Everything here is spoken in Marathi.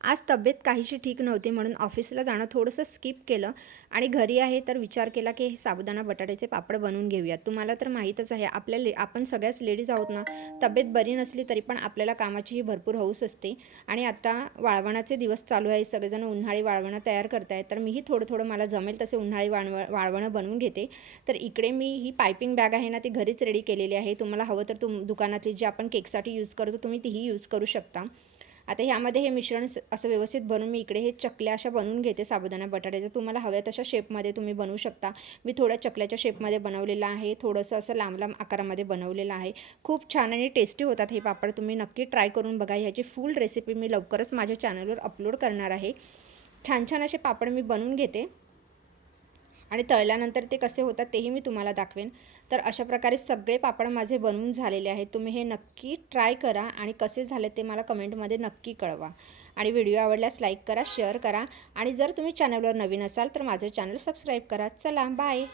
आज तब्येत काहीशी ठीक नव्हती म्हणून ऑफिसला जाणं थोडंसं स्किप केलं आणि घरी आहे तर विचार केला की हे साबुदाणा बटाट्याचे पापड बनवून घेऊयात. तुम्हाला तर माहीतच आहे आपण सगळ्याच लेडीज आहोत ना, तब्येत बरी नसली तरी पण आपल्याला कामाचीही भरपूर हौस असते. आणि आता वाळवणाचे दिवस चालू आहे, सगळेजण उन्हाळी वाळवणं तयार करतायत, तर मीही थोडं थोडं मला जमेल तसे उन्हाळी वाळवणं बनवून घेते. तर इकडे मी ही पायपिंग बॅग आहे ना, ती घरीच रेडी केलेली आहे. तुम्हाला हवं तर दुकानातली जी आपण केकसाठी यूज करतो तुम्ही तीही यूज करू शकता. आता ह्यामध्ये हे मिश्रण असं व्यवस्थित बनवून मी इकडे हे चकल्या अशा बनवून घेते साबुदाणा बटाट्याच्या. तुम्हाला हव्या तशा शेपमध्ये तुम्ही बनवू शकता. मी थोड्या चकल्याच्या शेपमध्ये बनवलेलं आहे, थोडंसं असं लांब लांब आकारामध्ये बनवलेलं आहे. खूप छान आणि टेस्टी होतात हे पापड. तुम्ही नक्की ट्राय करून बघा. ह्याची फुल रेसिपी मी लवकरच माझ्या चॅनलवर अपलोड करणार आहे. छान छान असे पापड मी बनवून घेते आणि तळल्यानंतर ते कसे होतात तेही मी तुम्हाला दाखवेन. तर अशा प्रकारे सगळे पापड माझे बनवून झालेले आहेत. तुम्ही हे नक्की ट्राय करा आणि कसे झाले ते मला कमेंटमध्ये नक्की कळवा. आणि व्हिडिओ आवडल्यास लाईक करा, शेअर करा आणि जर तुम्ही चॅनलवर नवीन असाल तर माझं चॅनल सबस्क्राईब करा. चला बाय.